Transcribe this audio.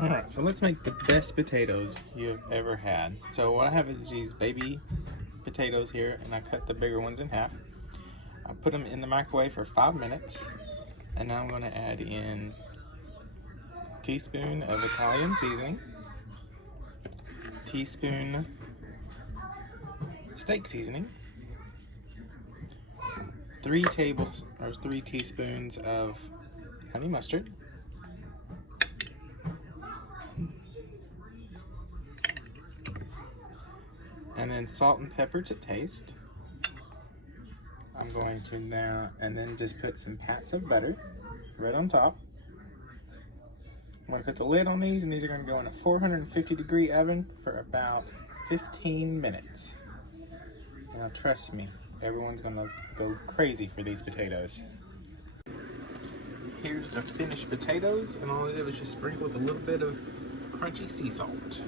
Alright, so let's make the best potatoes you've ever had. So what I have is these baby potatoes here, and I cut the bigger ones in half. I put them in the microwave for 5 minutes, and now I'm going to add in a teaspoon of Italian seasoning, teaspoon steak seasoning, 3 teaspoons of honey mustard, and then salt and pepper to taste. I'm going to now, and then just put some pats of butter right on top. I'm going to put the lid on these, and these are going to go in a 450-degree oven for about 15 minutes. Now trust me, everyone's going to go crazy for these potatoes. Here's the finished potatoes, and all I did was just sprinkle with a little bit of crunchy sea salt.